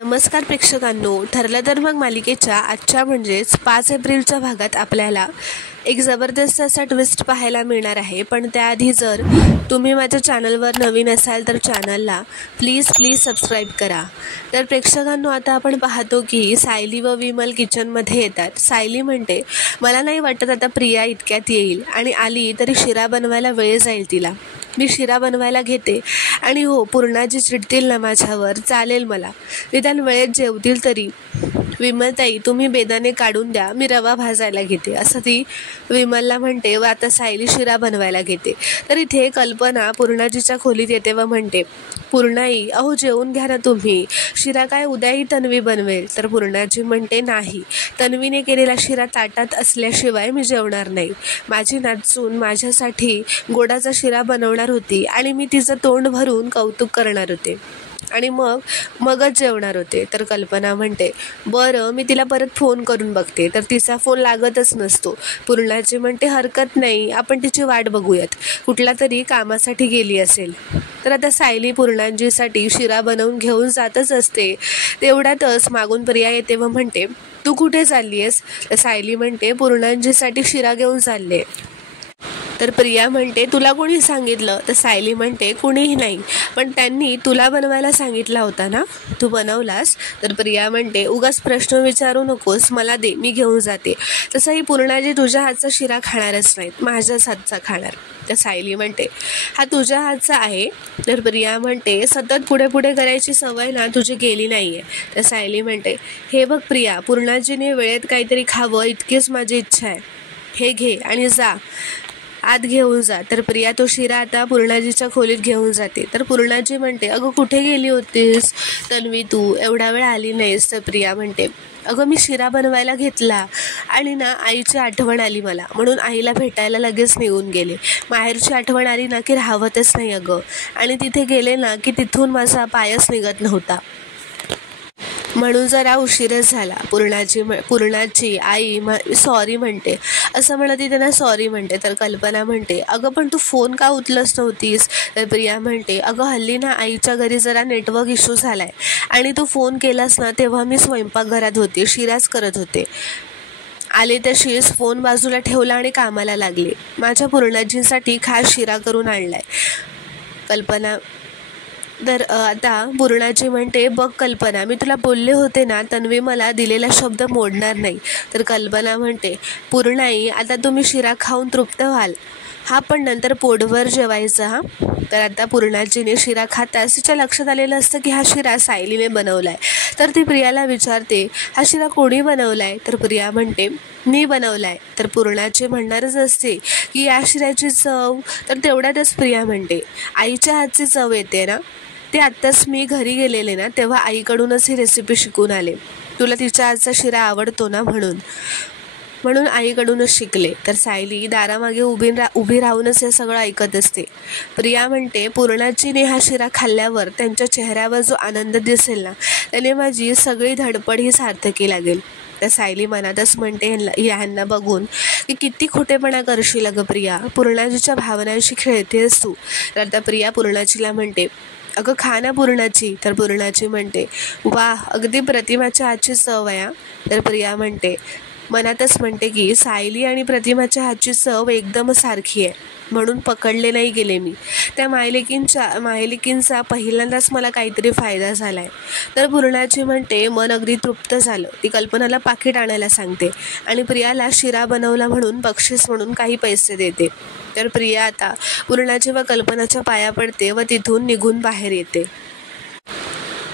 नमस्कार प्रेक्षकांनो, ठरलं तर मग मालिकेच्या आजच्या म्हणजेच 5 एप्रिलच्या भागात आपल्याला एक जबरदस्त असा ट्विस्ट पाहायला मिळणार आहे. पण त्याआधी जर तुम्ही माझ्या चॅनलवर नवीन असाल तर चॅनलला प्लीज सबस्क्राईब करा. तर प्रेक्षकांनो, आता आपण पाहतो की सायली व विमल किचनमध्ये येतात. सायली म्हणते, मला नाही वाटत आता प्रिया इतक्यात येईल, आणि आली तरी शिरा बनवायला वेळ जाईल तिला. मी शिरा बनवायला घेते, आणि हो, पूर्णाजी चिडतील ना माझ्यावर, चालेल मला, निदान वेळेत जेवतील तरी. विमलताई, तुम्ही बेदाणे काढून द्या, मी रवा भाजायला घेते, असं ती विमलला म्हणते व आता सायली शिरा बनवायला घेते. तर इथे कल्पना पूर्णाजीच्या खोलीत येते व म्हणते, पूर्णाई, अहो जेवून घ्या ना तुम्ही, शिरा काय उद्याही तन्वी बनवेल. तर पूर्णाजी म्हणते, नाही, तन्वीने केलेला शिरा ताटात असल्याशिवाय मी जेवणार नाही. माझी नाचून माझ्यासाठी गोडाचा शिरा बनवणार होती आणि मी तिचं तोंड भरून कौतुक करणार होते आणि मगच जेवणार होते. तर कल्पना म्हणते, बरं, मी तिला परत फोन करून बघते. तर तिचा फोन लागतच नसतो. पूर्णाजी म्हणते, हरकत नाही, आपण तिची वाट बघूयात, कुठला तरी कामासाठी गेली असेल. तर आता सायली पूर्णाजीसाठी शिरा बनवून घेऊन जातच असते. तेवढ्यातच मागून प्रिया येते व म्हणते, तू कुठे चालली आहेस? तर सायली म्हणते, पूर्णाजीसाठी शिरा घेऊन चालले. तर प्रिया म्हणते, तुला कोणी सांगितलं? तर सायली म्हणते, कुणीही नाही, पण त्यांनी तुला बनवायला सांगितला होता ना, तू बनवलास? तर प्रिया म्हणते, उगाच प्रश्न विचारू नकोस, मला दे, मी घेऊन जाते. तसंही पूर्णाजी तुझ्या हातचा शिरा खाणारच नाहीत, माझ्याच हातचा खाणार. तर सायली म्हणते, हा तुझ्या हातचा आहे? तर प्रिया म्हणते, सतत पुढे करायची सवय ना तुझी गेली नाही आहे. तर सायली म्हणते, हे बघ प्रिया, पूर्णाजीने वेळेत काहीतरी खावं इतकीच माझी इच्छा आहे, हे घे आणि जा, आत घेऊन जा. तर प्रिया तो शिरा आता पूर्णाजीच्या खोलीत घेऊन जाते. तर पूर्णाजी म्हणते, अगं कुठे गेली होतीस तन्वी, तू एवढा वेळ आली नाहीस? तर प्रिया म्हणते, अगं मी शिरा बनवायला घेतला आणि ना आईची आठवण आली मला, म्हणून आईला भेटायला लगेच निघून गेले. माहेरची आठवण आली ना की राहवतच नाही अगं, आणि तिथे गेले ना की तिथून माझा पायच निघत नव्हता, म्हणून जरा उशीरच झाला. पूर्णाची आई सॉरी म्हणते, असं म्हणत ती त्यांना सॉरी म्हणते. तर कल्पना म्हणते, अगं पण तू फोन का उचलत नव्हतीस? तर प्रिया म्हणते, अगं हल्ली ना आईच्या घरी जरा नेटवर्क इश्यू झालाय, आणि तू फोन केलास ना तेव्हा मी स्वयंपाकघरात होते, शिराच करत होते. आले तशीच फोन बाजूला ठेवला आणि कामाला लागले. माझ्या पूर्णाजींसाठी खास शिरा करून आणलाय. कल्पना तर आता पूर्णाजी म्हणते, बघ कल्पना, मी तुला बोलले होते ना, तन्वी मला दिलेला शब्द मोडणार नाही. तर कल्पना म्हणते, पूर्णाई, आता तुम्ही शिरा खाऊन तृप्त व्हाल, हा पण नंतर पोटभर जेवायचा हा. तर आता पूर्णाजीने शिरा खाताच तिच्या लक्षात आलेलं असतं की हा शिरा सायलीने बनवला आहे. तर ती प्रियाला विचारते, हा शिरा कोणी बनवला आहे? तर प्रिया म्हणते, मी बनवला आहे. तर पूर्णाजी म्हणणारच असते की या शिऱ्याची चव. तर तेवढ्यातच प्रिया म्हणते, आईच्या हातची चव येते ना, ते आत्ताच मी घरी गेलेले ना तेव्हा आईकडूनच ही रेसिपी शिकून आले, तुला तिच्या हातचा शिरा आवडतो ना, म्हणून आईकडूनच शिकले. तर सायली दारामागे उभी राहूनच हे सगळं ऐकत असते. प्रिया म्हणते, पूर्णाजीने हा शिरा खाल्ल्यावर त्यांच्या चेहऱ्यावर जो आनंद दिसेल ना, त्याने माझी सगळी धडपड ही सार्थकी लागेल. तर सायली मनातच म्हणते, ह्यांना बघून की किती खोटेपणा करशील अगं प्रिया, पूर्णाजीच्या भावनांशी खेळतेस तू. तर आता प्रिया पूर्णाजीला म्हणते, अगं खा ना पूर्णाची. तर पूर्णाची म्हणते, वा, अगदी प्रतिमाच्या हातची चव आहे. तर प्रिया म्हणते, मनातच म्हणते की सायली आणि प्रतिमाच्या हातची चव एकदम सारखी आहे, म्हणून पकडले नाही गेले मी. त्या मायलेकींचा पहिल्यांदाच मला काहीतरी फायदा झाला आहे. तर पूर्णाची म्हणते, मन अगदी तृप्त झालं. ती कल्पनाला पाकिट आणायला सांगते आणि प्रियाला शिरा बनवला म्हणून बक्षीस म्हणून काही पैसे देते. तर प्रिया आता पूर्णाची व कल्पनाच्या पाया पडते व तिथून निघून बाहेर येते.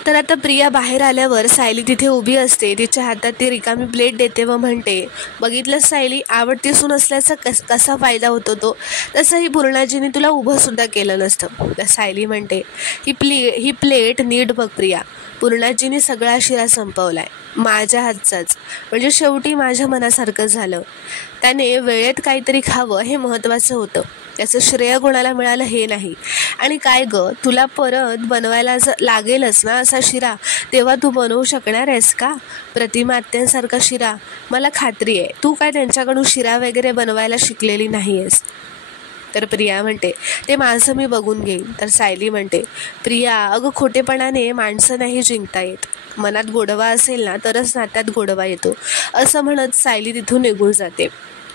तर आता प्रिया बाहेर आल्यावर सायली तिथे उभी असते. तिच्या हातात ती रिकामी प्लेट देते व म्हणते, बघितलं सायली, आवडती सून असल्याचा कसा फायदा होतो तो. तसंही पूर्णाजीने तुला उभं सुद्धा केलं नसतं. तर सायली म्हणते, ही प्लेट नीट बघ प्रिया, पूर्णाजीने सगळा शिरा संपवलाय, माझ्या हातचाच, म्हणजे शेवटी माझ्या मनासारखं झालं. त्याने वेळेत काहीतरी खावं हे महत्त्वाचं होतं, त्याचं श्रेय कोणाला मिळालं हे नाही. आणि काय गं, तुला परत बनवायला लागेलच ना असा शिरा, तेव्हा तू बनवू शकणार आहेस का प्रतिमा आत्यांसारखा शिरा? मला खात्री आहे तू काय त्यांच्याकडून शिरा वगैरे बनवायला शिकलेली नाही आहेस. तर प्रिया म्हणते ते माणसं मी बघून घेईन. तर सायली म्हणते प्रिया अगं खोटेपणाने माणसं नाही जिंकता येत, मनात गोडवा असेल ना तरच नात्यात गोडवा येतो, असं म्हणत सायली तिथून निघून जाते.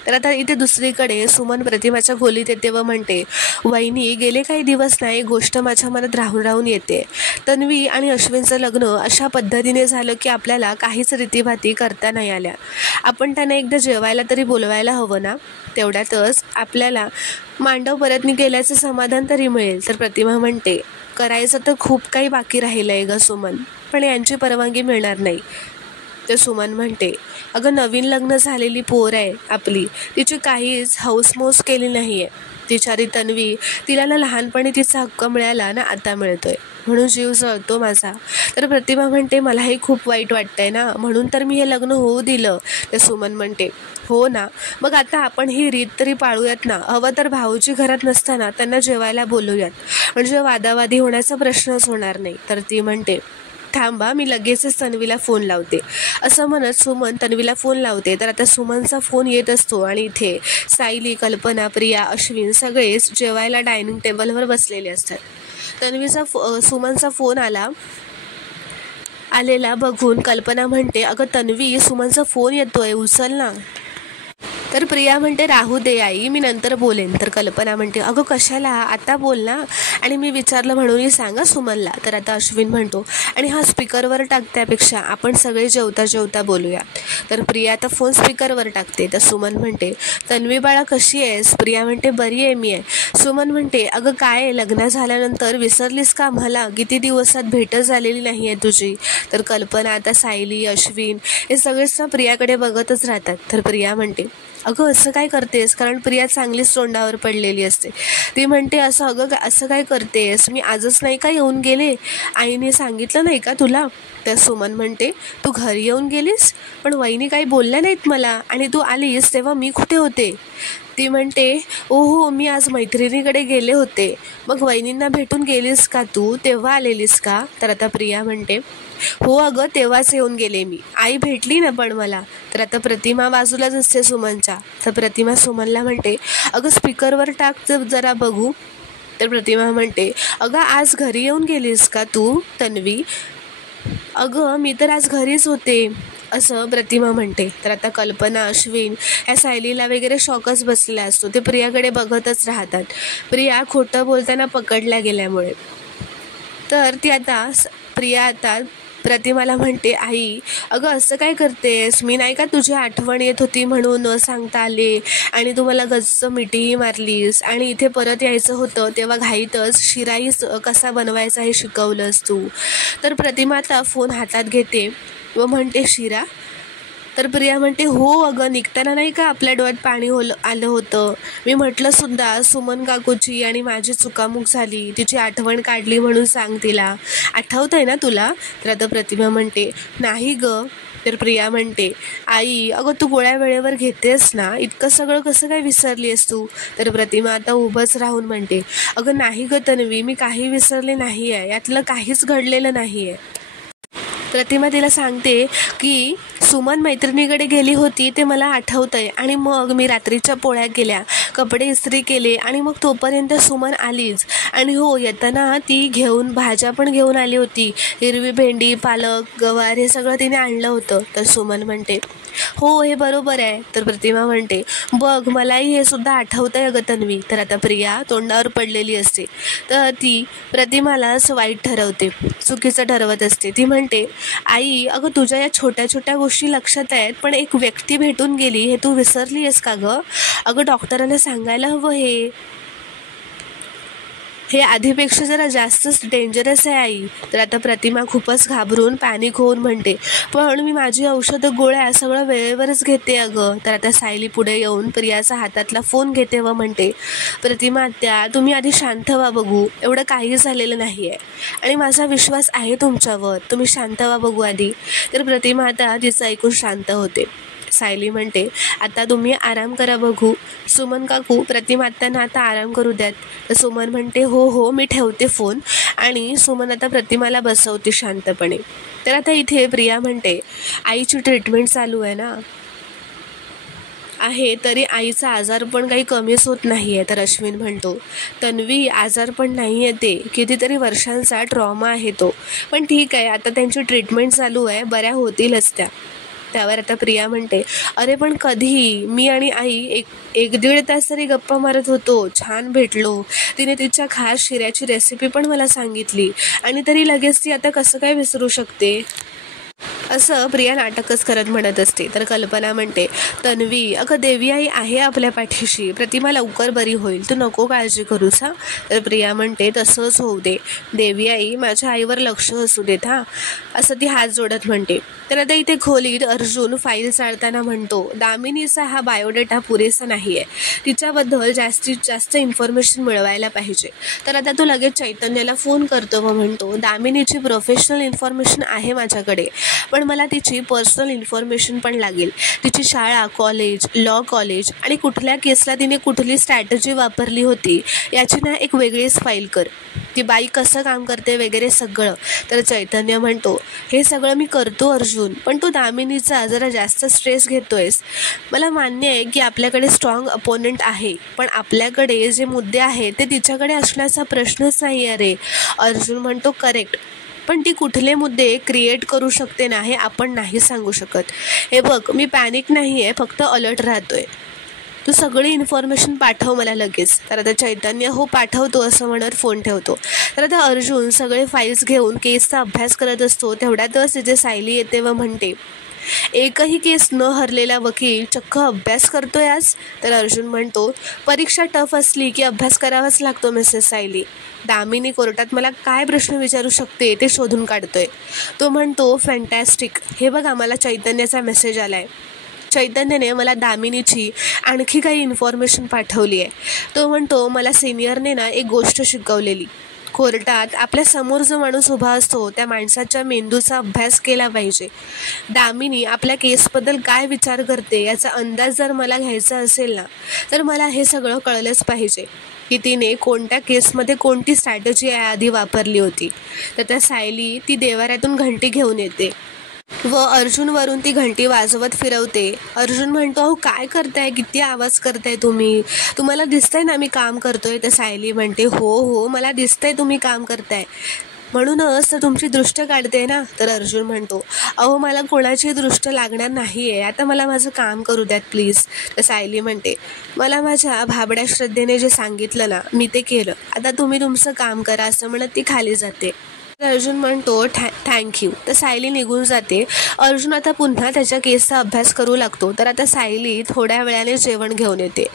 तर आता इथे दुसरीकडे सुमन प्रतिमाच्या खोलीत येते व म्हणते वहिनी गेले काही दिवस नाही गोष्ट माझ्या मनात राहून राहून येते. तन्वी आणि अश्विनचं लग्न अशा पद्धतीने झालं की आपल्याला काहीच रीतीभाती करता नाही आल्या. आपण त्यांना एकदा जेवायला तरी बोलवायला हवं ना, तेवढ्यातच आपल्याला मांडव परतनी गेल्याचं समाधान तरी मिळेल. तर प्रतिमा म्हणते करायचं तर खूप काही बाकी राहिलं आहे ग सुमन, पण यांची परवानगी मिळणार नाही. तर सुमन म्हणते अगं नवीन लग्न झालेली पोर आहे आपली, तिची काहीच हौसमौस केली नाही आहे. तिचारी तन्वी, तिला ना लहानपणी तिचा हक्क मिळाला ना आता मिळतोय, म्हणून जीव जळतो माझा. तर प्रतिमा म्हणते मलाही खूप वाईट वाटतंय ना, म्हणून तर मी हे लग्न होऊ दिलं. तर सुमन म्हणते हो ना, मग आता आपण ही रीत तरी पाळूयात ना, हवं तर भाऊजी घरात नसताना त्यांना जेवायला बोलूयात, म्हणजे वादावादी होण्याचा प्रश्नच होणार नाही. तर ती म्हणते थांबा मी लगेचच तन्वीला फोन लावते, असं म्हणत सुमन तन्वीला फोन लावते. तर आता सुमनचा फोन येत असतो आणि इथे सायली, कल्पना, प्रिया, अश्विन सगळेच जेवायला डायनिंग टेबलवर बसलेले असतात. तन्वीचा सुमनचा फोन आलेला बघून कल्पना म्हणते अगं तन्वी सुमनचा फोन येतोय उचल ना. तर प्रिया म्हणते राहू दे आई, मी नंतर बोलेन. तर कल्पना म्हणते अगं कशाला, आता बोल ना, आणि मी विचारलं म्हणून सांगा सुमनला. तर आता अश्विन म्हणतो आणि हा स्पीकरवर टाक, त्यापेक्षा आपण सगळे जेवता जेवता बोलूया. तर प्रिया आता फोन स्पीकरवर टाकते. तर सुमन म्हणते तन्वी बाळा कशी आहेस. प्रिया म्हणते बरी आहे मी आहे. सुमन म्हणते अगं काय लग्न झाल्यानंतर विसरलीस का मला, किती दिवसात भेटच झालेली नाही आहे तुझी. तर कल्पना, आता सायली, अश्विन हे सगळेच ना प्रियाकडे बघतच राहतात. तर प्रिया म्हणते अगं असं काय करतेस, कारण प्रिया चांगलीच तोंडावर पडलेली असते. ती म्हणते असं काय करतेस, मी आजच नाही का येऊन गेले, आईने सांगितलं नाही का तुला. तर सुमन म्हणते तू घरी येऊन गेलीस, पण वहिनी काही बोलल्या नाहीत मला, आणि तू आलीस तेव्हा मी कुठे होते. ती म्हणते हो मी आज मैत्रिणीकडे गेले होते. मग वहिनींना भेटून गेलीस का तू, तेव्हा आलेलीस का. तर आता प्रिया म्हणते हो अगं तेव्हाच येऊन गेले मी, आई भेटली ना पण मला. तर आता प्रतिमा बाजूलाच असते सुमनच्या. तर प्रतिमा सुमनला म्हणते अगं स्पीकरवर टाक जरा बघू. तर प्रतिमा म्हणते अगं आज घरी येऊन गेलीस का तू तन्वी. अगं मी तर आज घरीच होते, असं प्रतिमा म्हणते. तर आता कल्पना, अश्विन या सायलीला वगैरे शॉकच बसलेला असतो, ते प्रियाकडे बघतच राहतात. प्रिया खोटं बोलताना पकडल्या गेल्यामुळे. तर प्रिया आता प्रतिमाला म्हणते आई अगं असं काय करतेस, मी नाही का तुझी आठवण येत होती म्हणून न सांगता आले, आणि तू मला गच्च मिठीही मारलीस, आणि इथे परत यायचं होतं तेव्हा घाईतच शिराही कसा बनवायचा हे शिकवलंस तू. तर प्रतिमा आता फोन हातात घेते व म्हणते शिरा. तर प्रिया म्हणते हो अगं निघताना नाही का आपल्या डोळ्यात पाणी आलं होतं, मी म्हटलं सुद्धा सुमन काकूची आणि माझी चुकामुक झाली, तिची आठवण काढली म्हणून सांग तिला, आठवतंय ना तुला. तर आता प्रतिमा म्हणते नाही ग. तर प्रिया म्हणते आई अगं तू गोळ्या वेळेवर घेतेस ना, इतकं सगळं कसं काय विसरली आहेस तू. तर प्रतिमा आता उभंच राहून म्हणते अगं नाही ग तन्वी, मी काही विसरले नाही आहे, यातलं काहीच घडलेलं नाही आहे. प्रतिमा तिला सांगते की सुमन मैत्रिणीकडे गेली होती ते मला आठवतंय, आणि मग मी रात्रीच्या पोळ्या केल्या, कपडे इस्त्री केले, आणि मग तोपर्यंत सुमन आलीच, आणि हो येताना ती भाज्या पण घेऊन आली होती, हिरवी भेंडी, पालक, गवार हे सगळं तिने आणलं होतं. तर सुमन म्हणते हो हे बरोबर आहे. तर प्रतिमा म्हणते बघ मलाही हे सुद्धा आठवतंय अगं तन्वी. तर आता प्रिया तोंडावर पडलेली असते, तर ती प्रतिमालाच वाईट ठरवते, चुकीचं ठरवत असते. ती म्हणते आई अगं तुझ्या या छोट्या छोट्या गोष्टी लक्षात आहेत, पण एक व्यक्ती भेटून गेली हे तू विसरली आहेस का गं. अगं डॉक्टरांना सांगायला हवं, हे आधीपेक्षा जरा जास्तच डेंजरस आहे आई. तर आता प्रतिमा खूपच घाबरून पॅनिक होऊन म्हणते पण मी माझी औषधं गोळ्या सगळं वेळेवरच घेते अगं. तर आता सायली पुढे येऊन प्रियाचा हातातला फोन घेते व म्हणते प्रतिमा आत्या तुम्ही आधी शांत व्हा बघू, एवढं काही झालेलं नाही आहे, आणि माझा विश्वास आहे तुमच्यावर, तुम्ही शांत व्हा बघू आधी. तर प्रतिमा आता तिचं ऐकून शांत होते. सायली म्हणते आता तुम्ही आराम करा बघू. सुमन काकू प्रतिमा आत्यांना आता आराम करू द्यात. तर सुमन म्हणते हो मी ठेवते फोन, आणि सुमन आता प्रतिमाला बसवते शांतपणे. तर आता इथे प्रिया म्हणते आईची ट्रीटमेंट चालू आहे ना, आहे तरी आईचा आजार पण काही कमीच होत नाही आहे. तर अश्विन म्हणतो, तन्वी आजार पण नाही आहे, ते कितीतरी वर्षांचा ट्रॉमा आहे तो, पण ठीक आहे आता त्यांची ट्रीटमेंट चालू आहे, बऱ्या होतीलच त्या. त्यावर आता प्रिया म्हणते, अरे पण कधी मी आणि आई एक दीड तास तरी गप्पा मारत होतो, छान भेटलो, तिने तिच्या खास शिऱ्याची रेसिपी पण मला सांगितली आणि तरी लगेच ती आता कसं काय विसरू शकते, असं प्रिया नाटकच करत म्हणत असते. तर कल्पना म्हणते, तन्वी अगं देवी आई आहे आपल्या पाठीशी, प्रतिमा लवकर बरी होईल, तू नको काळजी करूस हा. तर प्रिया म्हणते, तसंच होऊ दे देवी आई, माझ्या आईवर लक्ष असू देत हा, असं ती हात जोडत म्हणते. तर आता इथे खोलीत अर्जुन फाईल चाळताना म्हणतो, दामिनीचा हा बायोडेटा पुरेसा नाही आहे, तिच्याबद्दल जास्तीत जास्त इन्फॉर्मेशन मिळवायला पाहिजे. तर आता तो लगेच चैतन्याला फोन करतो व म्हणतो, दामिनीची प्रोफेशनल इन्फॉर्मेशन आहे माझ्याकडे, पण मला तिची पर्सनल इन्फॉर्मेशन पण लागेल, तिची शाळा, कॉलेज, लॉ कॉलेज आणि कुठल्या केसला तिने कुठली स्ट्रॅटजी वापरली होती याची ना एक वेगळीच फाईल कर, ती बाई कसं काम करते वगैरे सगळं. तर चैतन्य म्हणतो, हे सगळं मी करतो अर्जुन, पण तू दामिनीचा जरा जास्त स्ट्रेस घेतोयस. मला मान्य आहे की आपल्याकडे स्ट्रॉंग अपोनेंट आहे, पण आपल्याकडे जे मुद्दे आहेत ते तिच्याकडे असण्याचा प्रश्नच नाही आहे रे. अर्जुन म्हणतो, करेक्ट, पण ती कुठले मुद्दे क्रिएट करू शकते ना हे आपण नाही सांगू शकत. हे बघ, मी पॅनिक नाही आहे, फक्त अलर्ट राहतोय, तू सगळी इन्फॉर्मेशन पाठव मला लगेच. तर आता चैतन्य हो पाठवतो असं म्हणत फोन ठेवतो. तर आता अर्जुन सगळे फाईल्स घेऊन केसचा अभ्यास करत असतो. तेवढ्यातच तिथे सायली येते व म्हणते, एकही केस न हरलेला वकील चक्क अभ्यास करतोय आज. तर अर्जुन म्हणतो, परीक्षा टफ असली की अभ्यास करावाच लागतो मिसेस सायली, दामिनी कोर्टात मला काय प्रश्न विचारू शकते ते शोधून काढतोय. तो म्हणतो, फॅन्टॅस्टिक, हे बघा मला चैतन्याचा मेसेज आलाय, चैतन्याने मला दामिनीची आणखी काही इन्फॉर्मेशन पाठवली आहे. तो म्हणतो, मला सिनियरने ना एक गोष्ट शिकवलेली, कोर्टात आपल्या समोर जो माणूस उभा असतो त्या माणसाच्या मेंदूचा अभ्यास केला पाहिजे. दामिनी आपल्या केसबद्दल काय विचार करते याचा अंदाज जर मला घ्यायचा असेल ना, तर मला हे सगळं कळलंच पाहिजे की तिने कोणत्या केसमध्ये कोणती स्ट्रॅटेजी आधी वापरली होती. तर त्या सायली ती देवाऱ्यातून घंटी घेऊन येते व अर्जुनवरून ती घंटी वाजवत फिरवते. अर्जुन म्हणतो, अहो काय करताय, किती आवाज करताय तुम्ही, तुम्हाला दिसतंय ना मी काम करतोय. तर सायली म्हणते, हो मला दिसतंय तुम्ही काम करताय, म्हणूनच तर तुमची दृष्ट काढते ना. तर अर्जुन म्हणतो, अहो मला कोणाची दृष्ट लागणार नाही आहे, आता मला माझं काम करू द्यात प्लीज. तर सायली म्हणते, मला माझ्या भाबड्या श्रद्धेने जे सांगितलं ना मी ते केलं, आता तुम्ही तुमचं काम करा, असं म्हणत ती खाली जाते. अर्जुन म्हणतो, थँक्यू. तर सायली निघून जाते. अर्जुन आता पुन्हा त्याच्या केसचा अभ्यास करू लागतो. तर आता सायली थोड्या वेळाने जेवण घेऊन येते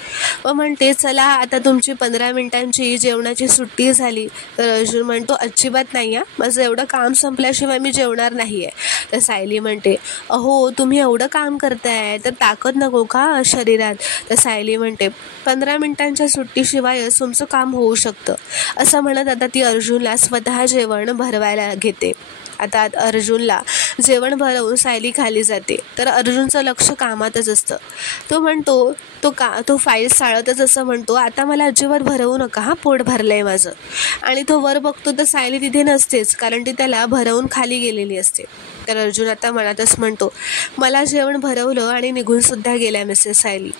व म्हणते, चला आता तुमची 15 मिनिटांची जेवणाची सुट्टी झाली. तर अर्जुन म्हणतो, अजिबात नाही हा, माझं एवढं काम संपल्याशिवाय मी जेवणार नाही आहे. तर सायली म्हणते, अहो तुम्ही एवढं काम करताय तर ताकद नको का शरीरात. तर सायली म्हणते, 15 मिनिटांच्या सुट्टीशिवायच तुमचं काम होऊ शकतं, असं म्हणत आता ती अर्जुनला स्वतः जेवण भरवायला घेते. आता अर्जुनला जेवण भरवून सायली खाली जाते. तर अर्जुनचं लक्ष कामातच असतं. तो म्हणतो, तो फाईल चाळतच असं म्हणतो, आता मला अजिबात भरवू नका हा, पोट भरलंय माझं. आणि तो वर बघतो तर सायली तिथे नसतेच, कारण ती त्याला भरवून खाली गेलेली असते. तर अर्जुन आता मनातच म्हणतो, मला जेवण भरवलं आणि निघून सुद्धा गेल्या मिसेस सायली,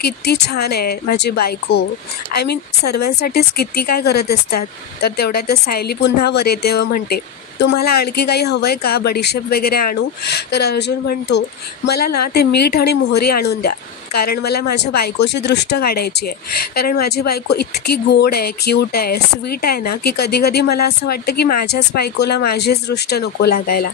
किती छान आहे माझी बायको, आय मीन सर्वांसाठीच किती काय करत असतात. तर तेवढ्यातच सायली पुन्हा वर येते व म्हणते, तुम्हाला आणखी काही हवं आहे का, बडीशेप वगैरे आणू. तर अर्जुन म्हणतो, मला ना ते मीठ आणि मोहरी आणून द्या, कारण मला माझ्या बायकोची दृष्ट काढायची आहे. कारण माझी बायको इतकी गोड आहे, क्यूट आहे, स्वीट आहे ना, की कधी कधी मला असं वाटतं की माझ्याच बायकोला माझीच दृष्ट नको लागायला.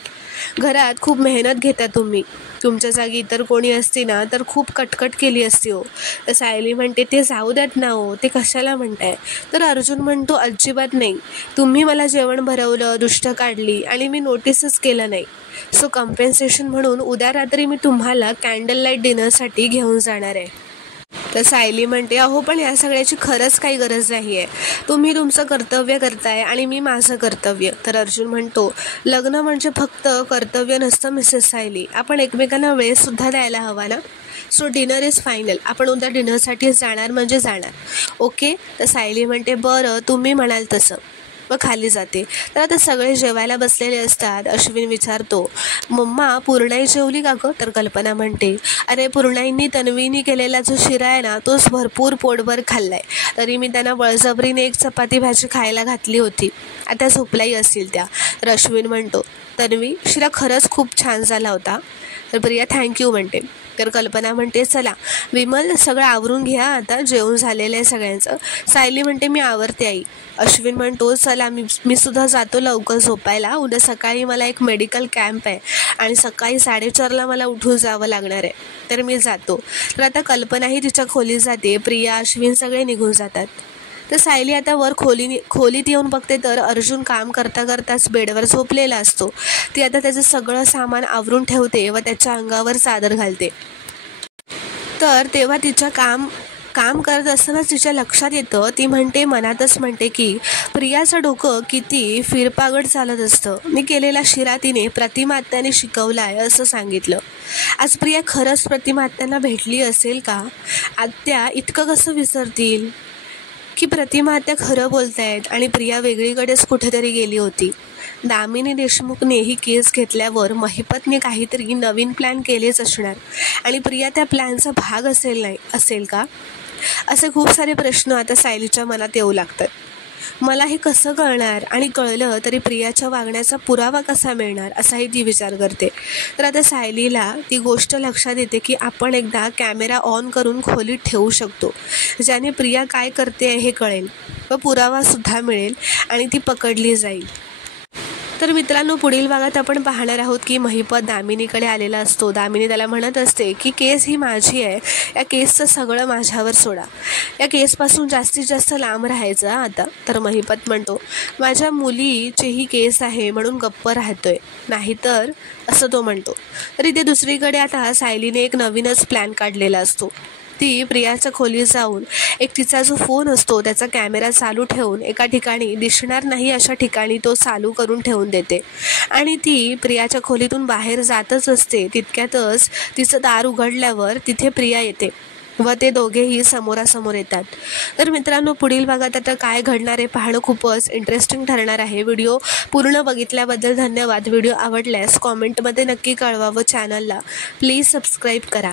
घरात खूप मेहनत घेता तुम्ही, तुमच्या जागी इतर कोणी असती ना तर खूप कटकट केली असती हो. तर सायली म्हणते, ते जाऊ द्यात ना हो, ते कशाला म्हणताय. तर अर्जुन म्हणतो, अजिबात नाही, तुम्ही मला जेवण भरवलं, दृष्ट काढली आणि मी नोटीसच केलं नाही, सो कम्पेन्सेशन म्हणून उद्या रात्री मी तुम्हाला कॅन्डल लाईट डिनरसाठी घेऊन जाणार आहे. तर सायली म्हणते, अहो पण या सगळ्याची खरंच काही गरज नाही आहे, तुम्ही तुमचं कर्तव्य करताय आणि मी माझं कर्तव्य. तर अर्जुन म्हणतो, लग्न म्हणजे फक्त कर्तव्य नसतं मिसेस सायली, आपण एकमेकांना वेळसुद्धा द्यायला हवा ना. सो डिनर इज फायनल, आपण उद्या डिनरसाठी जाणार म्हणजे जाणार, ओके. तर सायली म्हणते, बरं तुम्ही म्हणाल तसं, व खाली जाते. तर आता सगळे जेवायला बसलेले असतात. अश्विन विचारतो, मम्मा पूर्णाई जेवली का गं? तर कल्पना म्हणते, अरे पूर्णाईंनी तन्वीनी केलेला जो शिरा आहे ना तोच भरपूर पोटभर खाल्लाय. तरी मी त्यांना बळजबरीने एक चपाती भाजी खायला घातली होती. आता झोपल्याही असतील त्या. तर अश्विन म्हणतो, तन्वी शिरा खरंच खूप छान झाला होता. तर प्रिया थँक्यू म्हणते. तर कल्पना म्हणते, चला विमल सगळं आवरून घ्या, आता जेवण झालेलं आहे सगळ्यांचं. सायली म्हणते, मी आवरते आई. अश्विन म्हणतो, चला मी सुद्धा जातो लवकर झोपायला. उद्या सकाळी मला एक मेडिकल कॅम्प आहे आणि सकाळी 4:30ला मला उठून जावं लागणार आहे. तर मी जातो. तर आता कल्पनाही तिच्या खोलीत जाते. प्रिया अश्विन सगळे निघून जातात. तर सायली आता वर खोलीत येऊन बघते तर अर्जुन काम करता करताच बेडवर झोपलेला असतो. ती आता त्याचं सगळं सामान आवरून ठेवते व त्याच्या अंगावर चादर घालते. तर तेव्हा तिच्या काम करत असतानाच तिच्या लक्षात येतं. ती मनातच म्हणते की प्रियाचं डोकं किती फिरपागड चालत असतं. मी केलेला शिरा तिने प्रतिमा आत्याने शिकवला आहे असं सांगितलं. आज प्रिया खरंच प्रतिमा आत्यांना भेटली असेल का? आत्या इतकं कसं विसरतील की प्रतिमा आत्या खरं बोलतायत आणि प्रिया वेगळीकडेच कुठेतरी गेली होती. दामिनी देशमुखने ही केस घेतल्यावर महिपतने काहीतरी नवीन प्लॅन केलेच असणार आणि प्रिया त्या प्लॅनचा भाग असेल का? असे खूप सारे प्रश्न आता सायलीच्या मनात येऊ लागतात. मला हे कसं कळणार आणि कळलं तरी प्रियाच्या वागण्याचा पुरावा कसा मिळणार असाही ती विचार करते. तर आता सायलीला ती गोष्ट लक्षात येते की आपण एकदा कॅमेरा ऑन करून खोलीत ठेवू शकतो, ज्याने प्रिया काय करते हे कळेल व पुरावासुद्धा मिळेल आणि ती पकडली जाईल. तर मित्रांनो, पुढील भागात आपण पाहणार आहोत की महिपत दामिनीकडे आलेला असतो. दामिनी त्याला म्हणत असते की केस ही माझी आहे, या केसचं सगळं माझ्यावर सोडा, या केसपासून जास्तीत जास्त लांब राहायचं आता. तर महिपत म्हणतो, माझ्या मुलीची ही केस आहे म्हणून गप्प राहतोय, नाहीतर असं तो म्हणतो. तर इथे दुसरीकडे आता सायलीने एक नवीनच प्लॅन काढलेला असतो. ती प्रियाच्या खोलीत जाऊन एक तिचा जो फोन असतो त्याचा कॅमेरा चालू ठेवून एका ठिकाणी दिसणार नाही अशा ठिकाणी तो चालू करून ठेवून देते आणि ती प्रियाच्या खोलीतून बाहेर जातच असते. तितक्यातच तिचं दार उघडल्यावर तिथे प्रिया येते व ते दोघेही समोरासमोर येतात. तर मित्रांनो, पुढील भागात आता काय घडणार आहे पाहणं खूपच इंटरेस्टिंग ठरणार आहे. व्हिडिओ पूर्ण बघितल्याबद्दल धन्यवाद. व्हिडिओ आवडल्यास कॉमेंटमध्ये नक्की कळवा व चॅनलला प्लीज सबस्क्राईब करा.